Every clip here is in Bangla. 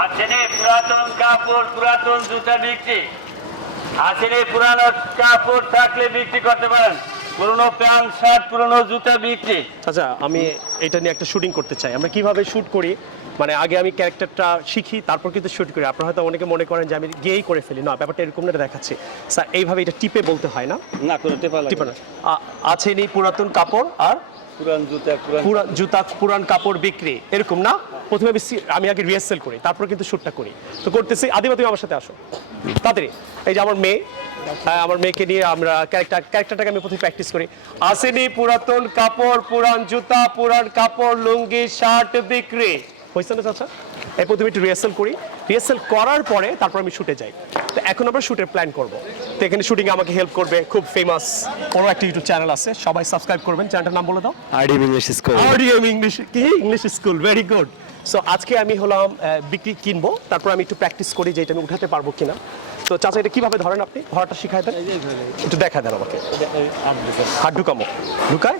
আসেনি পুরাতন কাপড় পুরাতন জুতা বিক্রি আসেনি পুরানো কাপড় থাকলে বিক্রি করতে পারেন পুরনো প্যান্ট শার্ট পুরনো জুতা বিক্রি আচ্ছা আমি এটা নিয়ে একটা শুটিং করতে চাই আমরা কিভাবে শুট করি মানে আগে আমি ক্যারেক্টারটা শিখি তারপর কিন্তু শুট করি আপনারা হয়তো অনেকে মনে করেন যে আমি গিয়েই করে ফেলি না ব্যাপারটা এরকম না দেখাচ্ছি স্যার এইভাবে এটা টিপে বলতে হয় না না কোনো টিপে না আসেনি পুরাতন কাপড় আর পুরান জুতা পুরান কাপড় বিক্রি এরকম না প্রথমে আমি আগে রিহার্সাল করি তারপর কিন্তু শুটটা করি তো করতেছি আদিবা তুমি আমার সাথে আসো তাড়াতাড়ি এই যে আমার মেয়েকে নিয়ে আমরা ক্যারেক্টারটাকে আমি প্রথমে প্র্যাকটিস করি আসেনি পুরাতন কাপড় পুরান জুতা পুরান কাপড় লুঙ্গি শার্ট বিক্রি হয়েছে না চাচা এই প্রথমে একটু রিহার্সাল করি রিহার্সাল করার পরে তারপর আমি শুটে যাই তো এখন আমরা শুটের প্ল্যান করব তো এখানে শুটিং আমাকে হেল্প করবে খুব ফেমাস বড় একটা ইউটিউব চ্যানেল আছে সবাই সাবস্ক্রাইব করবেন চ্যানেলটার নাম বলে দাও IDM English School. IDM English কি English school very good so আজকে আমি হলাম বিক্রি কিনবো তারপর আমি একটু প্র্যাকটিস করি যে এটা আমি উঠাতে পারবো কিনা তো চাচা এটা কিভাবে ধরেন আপনি ধরাটা শিখাই দেন একটু দেখা দেন আমাকে হাত ঢুকামো ঢুকায়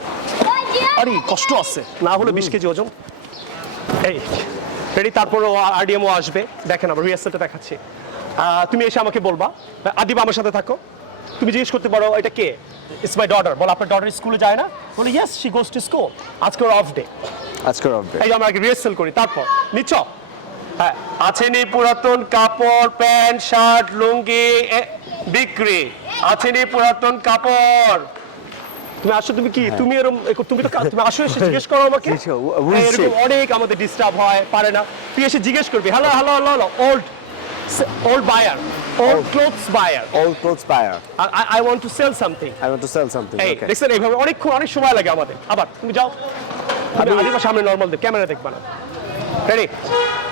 আরে কষ্ট আছে না হলে 20 কেজি ওজন এই রেডি তারপর আরডিএমও আসবে দেখেন আমরা রিহার্সালটা দেখাচ্ছি তুমি এসে আমাকে বলবা আদিবা আমার সাথে থাকো তুমি জিজ্ঞেস করতে পারো এটা কে ইটস মাই ডটার বল আপনার ডটার স্কুলে যায় না বলে yes she goes to school আজকে অফ ডে এই যে আমরা আগে রিহার্সাল করি তারপর নিচ্ছ হ্যাঁ আছেনি পুরাতন কাপড় প্যান্ট শার্ট লুঙ্গি বিক্রি আছেনি পুরাতন কাপড় তুমি আসো তুমি কি তুমি এরকম তুমি আসো এসে জিজ্ঞেস করো আমাকে এরকম অনেক আমাদের ডিস্টার্ব হয় পারে না তুই এসে জিজ্ঞেস করবি hello hello hello old buyer old clothes buyer I want to sell something Okay. দেখছেন এইভাবে অনেক সময় লাগে আমাদের আবার তুমি যাও আদিবার সামনে নরমাল দে ক্যামেরা দেখবা না রেডি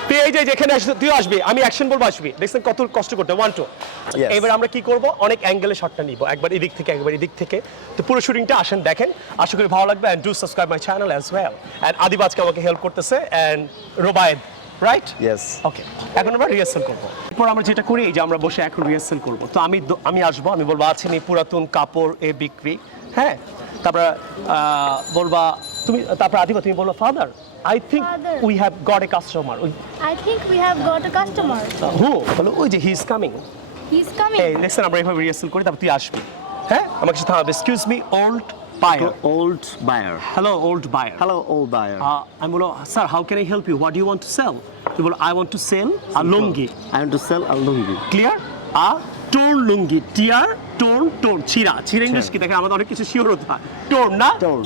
তুই এই যে যেখানে আসছিস তুই আসবি আমি অ্যাকশন বলবো আসবি দেখছেন কত কষ্ট করতে 1 2 এবার আমরা কি করব অনেক অ্যাঙ্গেলে শটটা নিব একবার এদিক থেকে একবার এদিক থেকে তো পুরো শুটিংটা আসেন দেখেন আশা করি ভালো লাগবে and do subscribe my channel as well and Adib আজকে আমাকে হেল্প করতেছে and Robayed right Yes. Okay এখন আমরা রিহার্সাল করব এরপর আমরা যেটা করি যে আমরা বসে এখন রিহার্সাল করব তো আমি আসবো আমি বলবো আছেন এই পুরাতন কাপড় এ বিক্রি হ্যাঁ তারপর বলবা তুমি তারপর আদিবা তুমি বলবা father I think Father. we have got a customer. I think we have got a customer. Who? বলো ওই যে he is coming. He's coming. এই listen আমরা এভাবে রিহার্সাল করি তারপর তুই আসবি হ্যাঁ আমাকে সাথে হবে excuse me old buyer. Old buyer. Hello old buyer. Hello, old buyer. আমি বলো sir how can I help you? What do you want to sell? তুই বলো I want to sell a lungi. I want to sell a lungi. Clear? A torn lungi. torn ছিঁড়া ইংলিশ কি দেখেন আমাদের অনেক কিছু শিওর হতে হয় torn না Torn.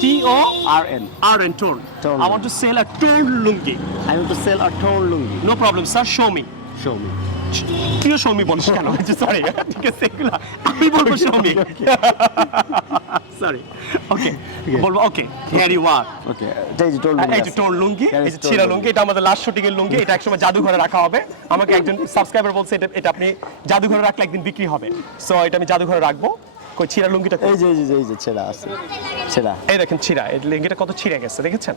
TORN torn. Torn. I want to sell a torn lungi. I want to sell a torn lungi. No problem sir, show me. Show me. তুইও show me বলিস কেন সরি ঠিক আছে এগুলো আমি বলবো show me. সরি ওকে বলবো ওকে here you are. Okay. এই যে torn lungi. এই যে torn লুঙ্গি এই যে ছিঁড়া লুঙ্গি এটা আমাদের লাস্ট শুটিং এর লুঙ্গি এটা একসময় জাদুঘরে রাখা হবে আমাকে একজন সাবস্ক্রাইবার বলছে এটা আপনি জাদুঘরে রাখলে একদিন বিক্রি হবে সো এটা আমি জাদুঘরে রাখবো কই ছিঁড়া লুঙ্গিটা এই যে ছেঁড়া আছে ছেঁড়া এই দেখেন ছিঁড়া এই লুঙ্গিটা কত ছিঁড়ে গেছে দেখেছেন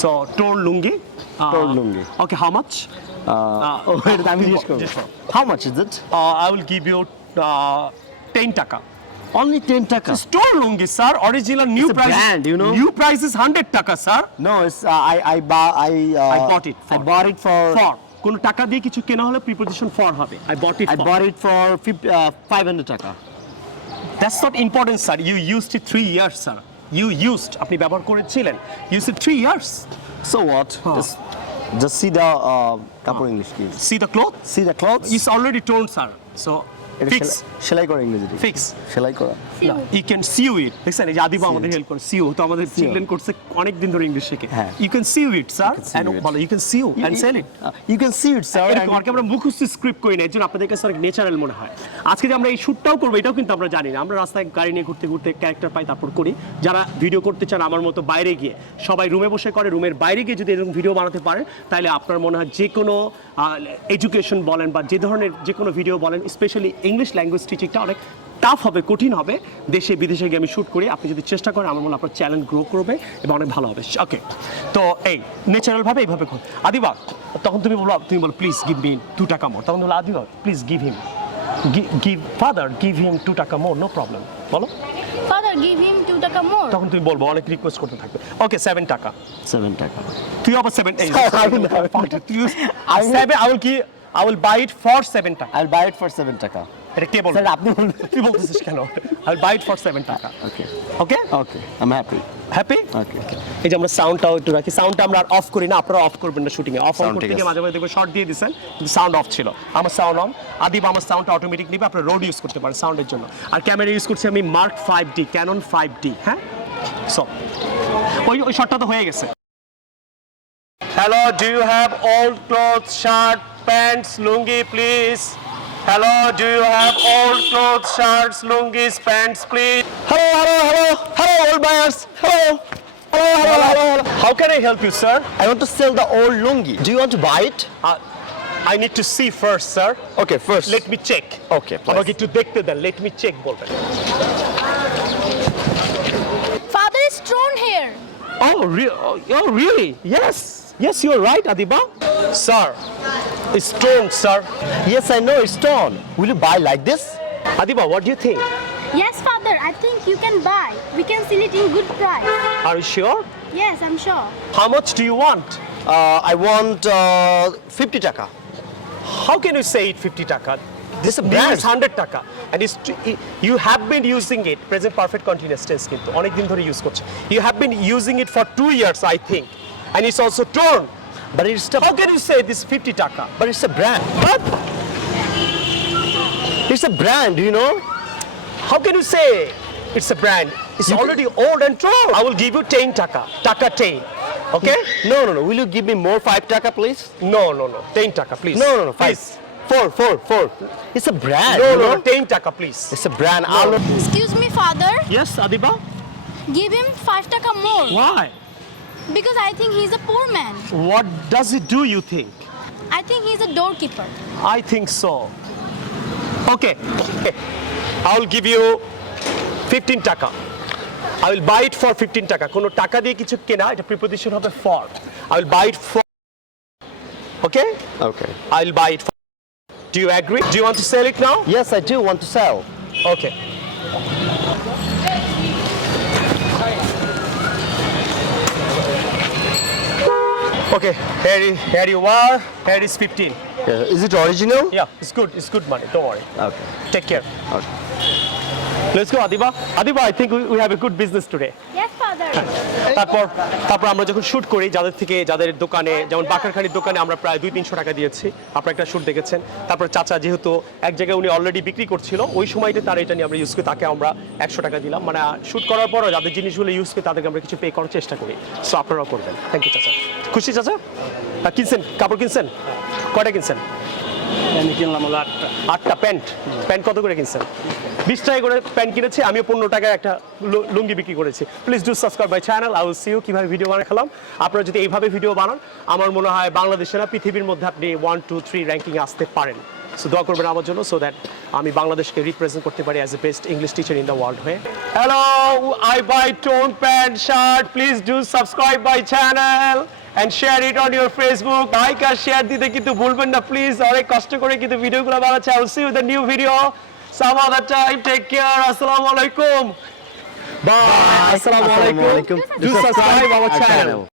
so torn lungi Torn lungi. Okay how much এটা আমি জিজ্ঞেস করব How much is it? I will give you 10 টাকা Only 10 taka. Store lungi, sir. Original new It's a price. brand, you know. New price is 100 taka, sir. No, it's I bought it. I bought it for. কোন টাকা দিয়ে কিছু কেনা হলে preposition for হবে. I bought it for 500 taka. That's not important, sir. You used it 3 years, sir. You used. আপনি ব্যবহার করেছিলেন. Used it 3 years. So what? Just see the কাপড় English please. See the cloth? See the clothes? It's already torn, sir. So fix. সেলাই করা ইংরেজিতে Fix. সেলাই করা You can sew it. দেখছেন এই যে আদিবা আমাদের হেল্প করে sew তো আমাদের চিলড্রেন কোর্সে অনেক দিন ধরে ইংলিশ শেখে হ্যাঁ। You can sew it, sir. sew And it. বলো you can sew and sell it. You can see it sir. এরকম আর কি আমরা মুখস্থ স্ক্রিপ্ট করি না এর জন্য আপনাদের কাছে অনেক ন্যাচারাল মনে হয় আজকে যে আমরা এই শ্যুটটাও করবো এটাও কিন্তু আমরা জানি না আমরা রাস্তায় গাড়ি নিয়ে ঘুরতে ঘুরতে ক্যারেক্টার পাই তারপর করি যারা ভিডিও করতে চান আমার মতো বাইরে গিয়ে সবাই রুমে বসে করে রুমের বাইরে গিয়ে যদি এরকম ভিডিও বানাতে পারেন তাহলে আপনার মনে হয় যে কোনো এডুকেশন বলেন বা যে ধরনের যে কোনো ভিডিও বলেন স্পেশালি ইংলিশ ল্যাঙ্গুয়েজ টিচিংটা অনেক টাফ হবে কঠিন হবে দেশে বিদেশে গিয়ে আমি শ্যুট করি আপনি যদি চেষ্টা করেন আমার মনে হয় আপনার চ্যানেল গ্রো করবে এবং অনেক ভালো হবে ওকে তো এই ন্যাচারালভাবে এইভাবে আদিবা তখন তুমি বলো প্লিজ গিভ মি 2 টাকা মোর তখন বলো Adiba please give him give father give him 2 টাকা মোর নো প্রবলেম বলো Father, give him 2 টাকা more. তখন তুমি বলবো, অনেক রিকোয়েস্ট করতে থাকবে। ওকে 7 টাকা। 7 taka. তুই আবার 7 এই Sir, I will not. 7 I will buy it for 7 টাকা। I'll buy it for 7 taka. এটা কে বলবে? Sir, আপনি বলুন। তুই বলতেছিস কেন? I'll buy it for 7 টাকা। Okay. Okay? Okay. I'm happy. Happy? Okay. এই যে আমরা সাউন্ডটাও একটু রাখি, সাউন্ডটা আমরা আর অফ করি না, আপনারা অফ করবেন না শুটিং এ। অফ Sound করতে ঠিক গিয়ে আছে। মাঝে মাঝে দেখবেন শর্ট দিয়ে দিয়েছেন, কিন্তু সাউন্ড অফ ছিল। আমার সাউন্ড অন, আদিব আমার সাউন্ডটা অটোমেটিক নিবে, আপনারা রোড ইউজ করতে পারেন সাউন্ডের জন্য। আর ক্যামেরা ইউজ করছি আমি মার্ক 5D, ক্যানন 5D, হ্যাঁ? সো ওই শটটা তো হয়ে গেছে। Hello, do you have old clothes, shirt, pants, lungi please? Hello, do you have old clothes, shirts, lungis, pants, please? Hello, old buyers. Hello. How can I help you, sir? I want to sell the old lungi. Do you want to buy it? I need to see first, sir. Okay, first. Let me check. Okay, please. আমাকে একটু দেখতে দেন, let me check বলবেন। Father is thrown here. Oh, really? Yes, you're right, Adiba. Sir, it's torn, sir. Yes, I know it's torn. Will you buy like this? Adiba, what do you think? Yes, father, I think you can buy. We can sell it in good price. Are you sure? Yes, I'm sure. How much do you want? I want 50 taka. How can you say it 50 taka? This is a This brand. is 100 টাকা and you have been using it present perfect continuous tense কিন্তু অনেক দিন ধরে ইউজ করছে, you have been using it for 2 years I think, and it's also torn. But it's the How can you say this 50 টাকা? but it's a brand. But It's a brand, you know? how can you say it's a brand? It's You already old and torn. I will give you 10 টাকা, টাকা 10, okay? No. Will you give me more 5 taka, please? No, 10 টাকা please. No. 5. Please. 4. It's a brand. No, you know? 10 টাকা please. It's a brand. Excuse me, father. Yes, Adiba? Give him 5 taka more. Why? Because I think he's a poor man. What does it do you think? I think he's a doorkeeper. I think so. Okay. I will give you 15 টাকা. I will buy it for 15 টাকা. কোনো টাকা দিয়ে কিছু কেনা, এটা preposition হবে for. I will buy it for. Okay? Okay. I will buy it for. Do you agree? Do you want to sell it now? Yes, I do want to sell. Okay. Okay, here you are. Here is 15. Is it original? Yeah, it's good money. Don't worry. Okay. Take care. Okay. Let's go, Adiba. Adiba, I think we have a good business today. Yes, father. তারপর আমরা যখন শুট করি, যাদের দোকানে, যেমন বাকারখানির দোকানে আমরা প্রায় 200-300 টাকা দিয়েছি। আপনারা একটা শুট দেখেছেন। তারপর চাচা যেহেতু এক জায়গায় উনি অলরেডি বিক্রি করছিল, ওই সময়তে তার এটা নিয়ে আমরা ইউজ করি, তাকে আমরা 100 টাকা দিলাম। মানে শুট করার পরও যাদের জিনিসগুলো ইউজ করি তাদেরকে আমরা কিছু পে করার চেষ্টা করি। সো আপনারাও করবেন। থ্যাংক ইউ চাচা। খুশি চাচা? কিনছেন কাপড়, কিনছেন? কয়টা কিনছেন? আমি কিনলাম হলো 8টা। 8টা প্যান্ট কত করে কিনছেন? 20 টাকা করে প্যান্ট কিনেছি, আমিও 15 টাকায় একটা লুঙ্গি বিক্রি করেছি। Please do subscribe my channel. I will see you কিভাবে ভিডিও বানালাম। আপনারা যদি এইভাবে ভিডিও বানান, আমার মনে হয় বাংলাদেশে না পৃথিবীর মধ্যে আপনি 1, 2, 3 র্যাঙ্কিং আসতে পারেন। সো দোয়া করবেন আমার জন্য, সো দ্যাট আমি বাংলাদেশকে রিপ্রেজেন্ট করতে পারি as a best English teacher in the world হয়ে। Hello, I buy tone pant shirt, please do subscribe my channel and share it on your Facebook. Like আর share দিতে কিন্তু ভুলবেন না প্লিজ। অনেক কষ্ট করে কিন্তু ভিডিওগুলো বানাচ্ছি। I will see you with a new video some other time. Take care. Assalamu alaikum. Bye. Assalamu alaikum. Do subscribe our channel.